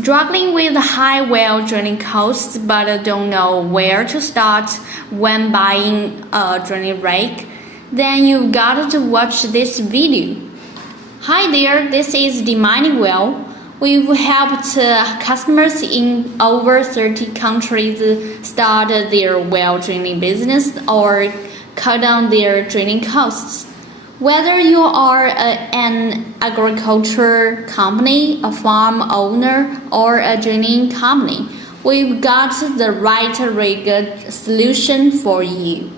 Struggling with high well drilling costs but don't know where to start when buying a drilling rig? Then you've got to watch this video. Hi there, this is D Miningwell. We've helped customers in over 30 countries start their well drilling business or cut down their drilling costs. Whether you are an agriculture company, a farm owner, or a drilling company, we've got the right rig solution for you.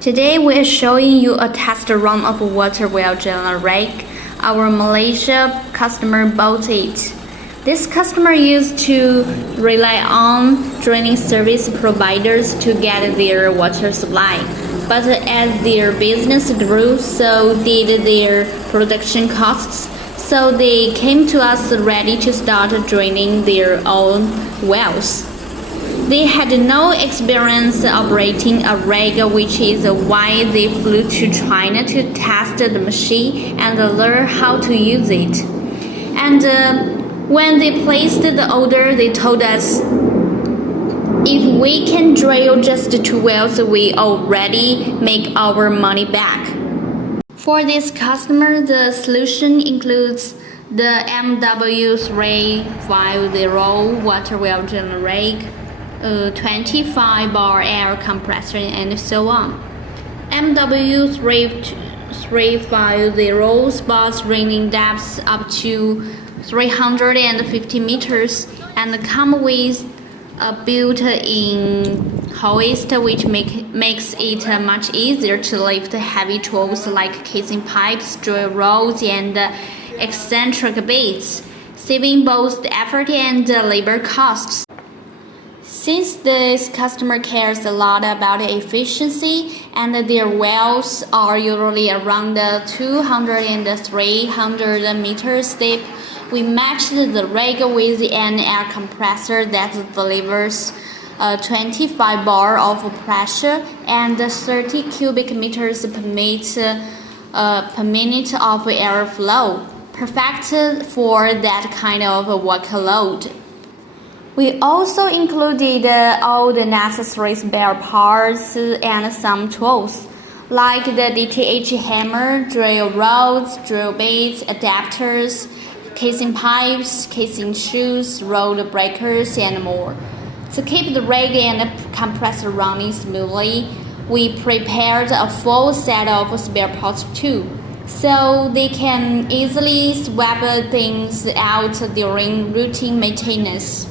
Today we're showing you a test run of a water well drilling rig. Our Malaysia customer bought it. This customer used to rely on drilling service providers to get their water supply. But as their business grew, so did their production costs. So they came to us ready to start drilling their own wells. They had no experience operating a rig, which is why they flew to China to test the machine and learn how to use it. And when they placed the order, they told us, if we can drill just 2 wells, we already make our money back. For this customer, the solution includes the MW350 water well drilling rig, 25-bar air compressor, and so on. MW350 spots drilling depths up to 350 meters and come with a built-in hoist, which makes it much easier to lift heavy tools like casing pipes, drill rods, and eccentric bits, saving both effort and labor costs. Since this customer cares a lot about efficiency and their wells are usually around 200 and 300 meters deep, we matched the rig with an air compressor that delivers 25 bar of pressure and 30 cubic meters per minute of airflow, perfect for that kind of workload. We also included all the necessary spare parts and some tools, like the DTH hammer, drill rods, drill bits, adapters, casing pipes, casing shoes, road breakers, and more. To keep the rig and compressor running smoothly, we prepared a full set of spare parts too, so they can easily swap things out during routine maintenance.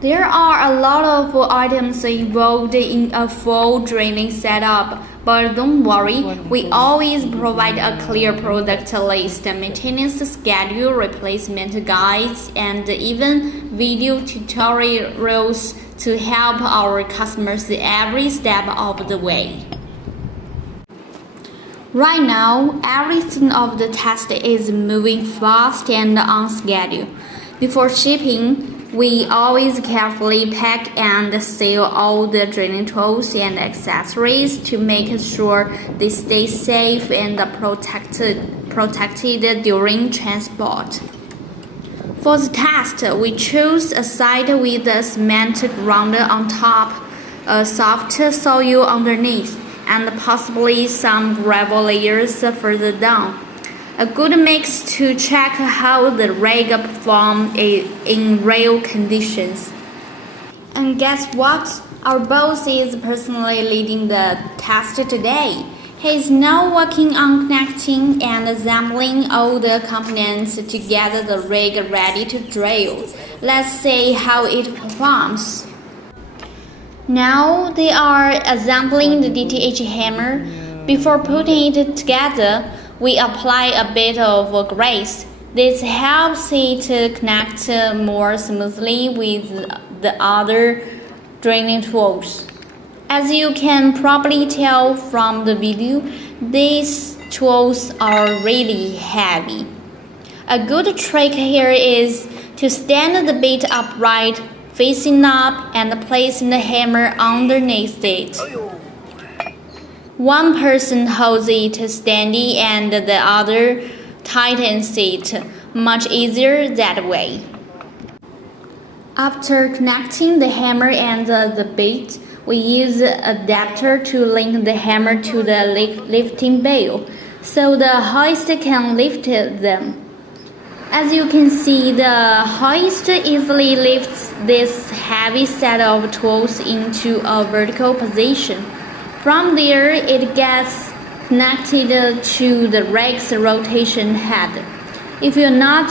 There are a lot of items involved in a full drilling setup, but don't worry, we always provide a clear product list, maintenance schedule, replacement guides, and even video tutorials to help our customers every step of the way. Right now, everything of the test is moving fast and on schedule. Before shipping, we always carefully pack and seal all the drilling tools and accessories to make sure they stay safe and protected during transport. For the test, we chose a site with a cement ground on top, a soft soil underneath, and possibly some gravel layers further down. A good mix to check how the rig performs in real conditions. And guess what? Our boss is personally leading the test today. He's now working on connecting and assembling all the components to get the rig ready to drill. Let's see how it performs. Now they are assembling the DTH hammer. Before putting it together, we apply a bit of grease. This helps it connect more smoothly with the other drilling tools. As you can probably tell from the video, these tools are really heavy. A good trick here is to stand the bit upright, facing up, and placing the hammer underneath it. One person holds it steady and the other tightens it. Much easier that way. After connecting the hammer and the bait, we use an adapter to link the hammer to the lifting bale, so the hoist can lift them. As you can see, the hoist easily lifts this heavy set of tools into a vertical position. From there, it gets connected to the rake's rotation head. If you're not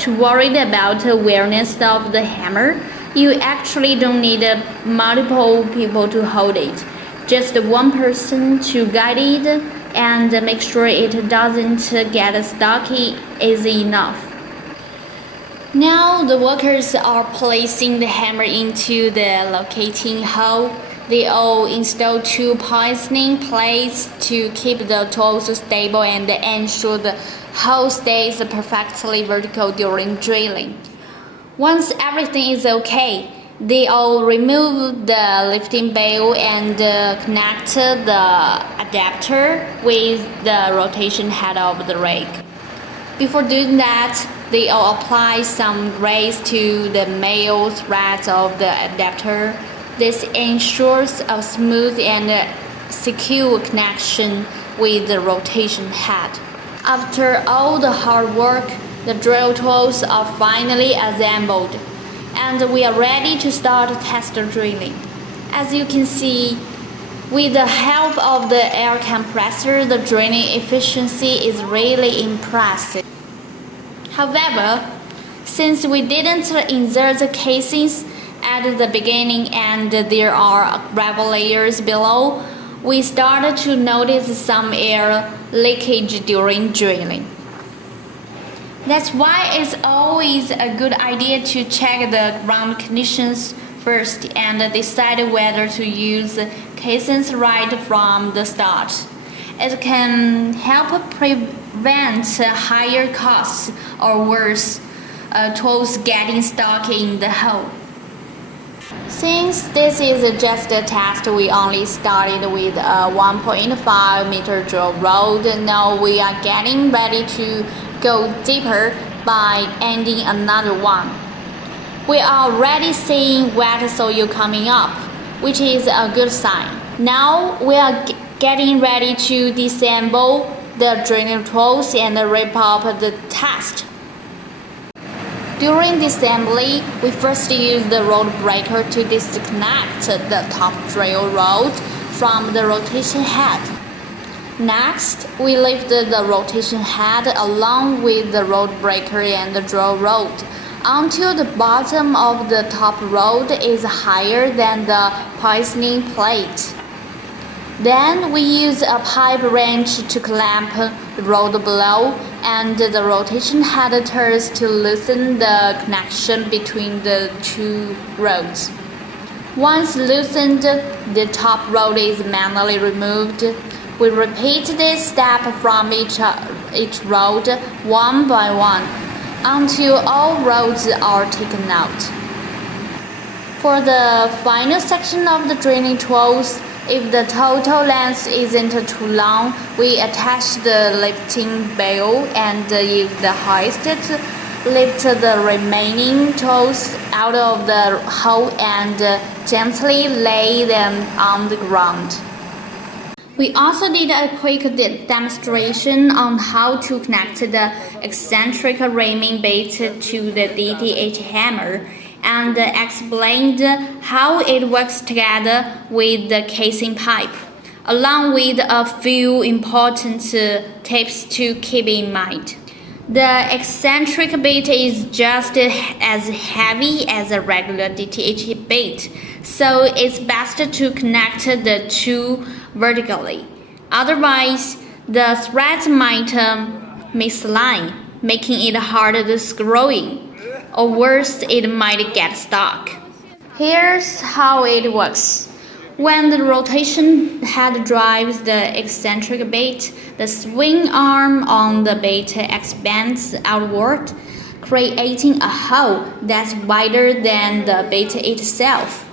too worried about the awareness of the hammer, you actually don't need multiple people to hold it. Just one person to guide it and make sure it doesn't get stuck is enough. Now the workers are placing the hammer into the locating hole. They all install two positioning plates to keep the tools stable and ensure the hole stays perfectly vertical during drilling. Once everything is okay, they all remove the lifting bale and connect the adapter with the rotation head of the rake. Before doing that, they all apply some grease to the male threads of the adapter. This ensures a smooth and secure connection with the rotation head. After all the hard work, the drill tools are finally assembled, and we are ready to start test drilling. As you can see, with the help of the air compressor, the drilling efficiency is really impressive. However, since we didn't insert the casings at the beginning and there are gravel layers below, we started to notice some air leakage during drilling. That's why it's always a good idea to check the ground conditions first and decide whether to use casings right from the start. It can help prevent higher costs or worse, tools getting stuck in the hole. Since this is just a test, we only started with a 1.5 meter drill road. Now we are getting ready to go deeper by adding another one. We are already seeing wet soil coming up, which is a good sign. Now we are getting ready to disassemble the drilling tools and wrap up the test. During the assembly, we first use the rod breaker to disconnect the top drill rod from the rotation head. Next, we lift the rotation head along with the rod breaker and the drill rod until the bottom of the top rod is higher than the positioning plate. Then we use a pipe wrench to clamp the rod below and the rotation head turns to loosen the connection between the two rods. Once loosened, the top rod is manually removed. We repeat this step from each rod one by one until all rods are taken out. For the final section of the drilling tools, if the total length isn't too long, we attach the lifting bale and use the hoist to lift the remaining tools out of the hole and gently lay them on the ground. We also did a quick demonstration on how to connect the eccentric ramming bait to the DTH hammer and explained how it works together with the casing pipe, along with a few important tips to keep in mind. The eccentric bait is just as heavy as a regular DTH bait, so it's best to connect the two vertically. Otherwise, the threads might misalign, making it harder to screw in, or worse, it might get stuck. Here's how it works. When the rotation head drives the eccentric bait, the swing arm on the bait expands outward, creating a hole that's wider than the bait itself.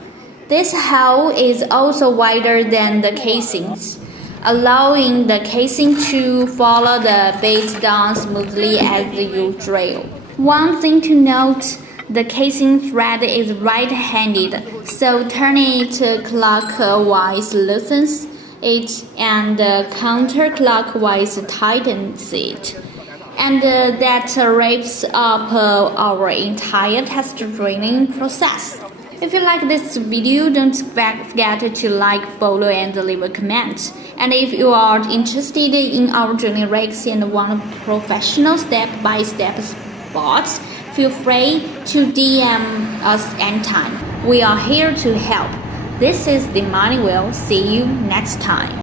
This hole is also wider than the casings, allowing the casing to follow the bait down smoothly as you drill. One thing to note, The casing thread is right-handed, so turning it clockwise loosens it and counterclockwise tightens it. And that wraps up our entire test drilling process. If you like this video, don't forget to like, follow, and leave a comment. And if you are interested in our drilling rigs and want professional step-by-step spots, feel free to DM us anytime. We are here to help. This is D Miningwell. See you next time.